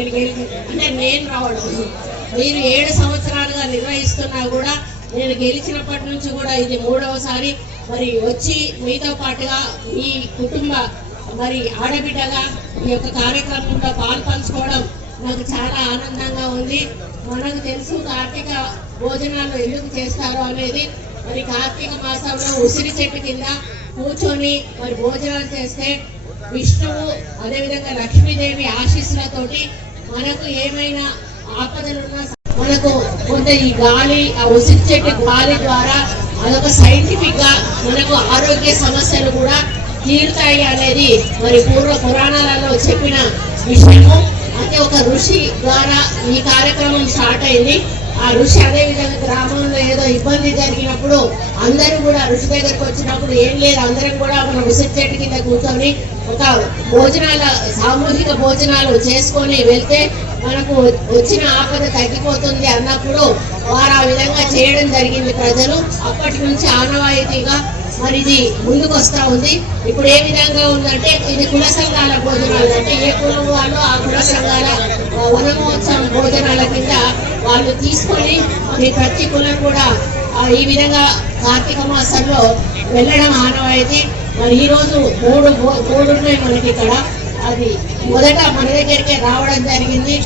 నేను గెలిచి అంటే నేను రావడం. మీరు ఏడు సంవత్సరాలుగా నిర్వహిస్తున్నా కూడా నేను గెలిచినప్పటి నుంచి కూడా ఇది మూడవసారి. మరి వచ్చి మీతో పాటుగా మీ కుటుంబ మరి ఆడబిడ్డగా ఈ యొక్క కార్యక్రమంలో పాల్పంచుకోవడం నాకు చాలా ఆనందంగా ఉంది. మనకు తెలుసు కార్తీక భోజనాలు ఎందుకు చేస్తారు అనేది. మరి కార్తీక మాసంలో ఉసిరి చెట్టు కింద కూర్చొని మరి భోజనాలు చేస్తే విష్ణువు అదేవిధంగా లక్ష్మీదేవి ఆశీస్సులతోటి మనకు ఏమైనా ఆపదలున్నా మనకు కొంత ఈ గాలి ఆ ఉసిరి చెట్టు గాలి ద్వారా అదొక సైంటిఫిక్గా మనకు ఆరోగ్య సమస్యలు కూడా తీరుతాయి అనేది మరి పూర్వ పురాణాలలో చెప్పిన విషయము. అంటే ఒక ఋషి ద్వారా ఈ కార్యక్రమం స్టార్ట్ అయింది. ఆ ఋషి అదే విధంగా గ్రామంలో ఏదో ఇబ్బంది జరిగినప్పుడు అందరూ కూడా ఋషి దగ్గరకు వచ్చినప్పుడు ఏం లేదు అందరం కూడా మనం ఉసిరి చెట్టు కింద కూర్చొని ఒక భోజనాల సామూహిక భోజనాలు చేసుకొని వెళ్తే మనకు వచ్చిన ఆపద తగ్గిపోతుంది అన్నప్పుడు వారు ఆ విధంగా చేయడం జరిగింది ప్రజలు. అప్పటి నుంచి ఆనవాయితీగా మరి ఇది ముందుకు వస్తా ఉంది. ఇప్పుడు ఏ విధంగా ఉందంటే ఇది కుల సంఘాల భోజనాలు. అంటే ఏ కులం వాళ్ళు ఆ కుల సంఘాల వనమహోత్సవం భోజనాల కింద వాళ్ళు తీసుకొని మీ ప్రతి కులం కూడా ఈ విధంగా కార్తీక మాసంలో వెళ్ళడం ఆనవాయితీ. మరి ఈరోజు మూడు మూడు ఉన్నాయి మనకి ఇక్కడ. అది మొదట మన దగ్గరికి రావడం జరిగింది.